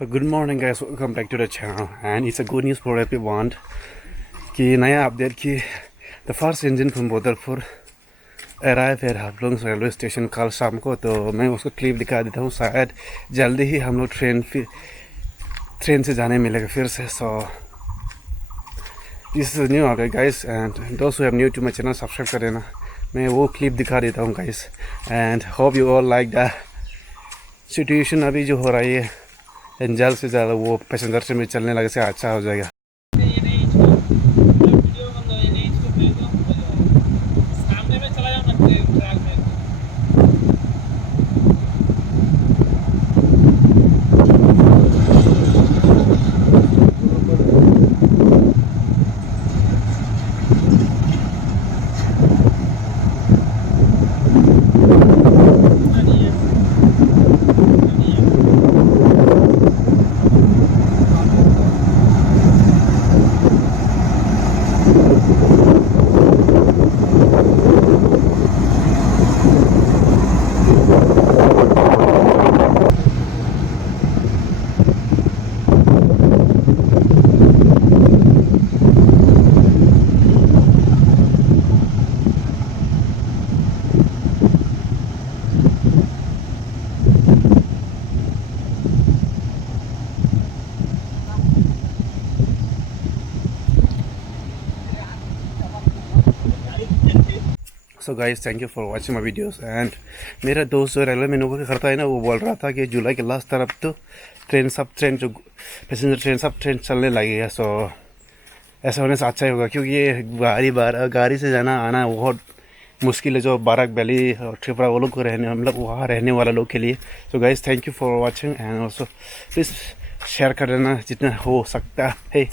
So good morning guys, welcome back to the channel and it's a good news for everyone कि नया update कि the first engine from बोदरपुर arrive at haflong railway station कल शाम को। तो मैं उसको क्लिप दिखा देता हूँ, शायद जल्दी ही हम लोग ट्रेन से जाने मिलेगा फिर से। So this is new update guys and दोस्त who have new to my channel subscribe कर देना। मैं वो क्लिप दिखा देता हूँ guys and hope you all like the situation अभी जो हो रही है एंड जल्द से ज़्यादा वो पैसेंजर से में चलने लगे से अच्छा हो जाएगा। So guys thank you for watching my videos and मेरा दोस्त जो रेलवे में नौकरी करता है ना, वो बोल रहा था कि जुलाई के लास्ट तरफ तो ट्रेन जो पैसेंजर ट्रेन चलने लगेगा। सो ऐसा होने से अच्छा ही होगा क्योंकि ये गाड़ी से जाना आना बहुत मुश्किल है जो बाराक वैली और त्रिपुरा वो लोग को रहने मतलब वहाँ रहने वाला लोग के लिए। So guys thank you for watching and also please share कर देना जितना हो सकता है।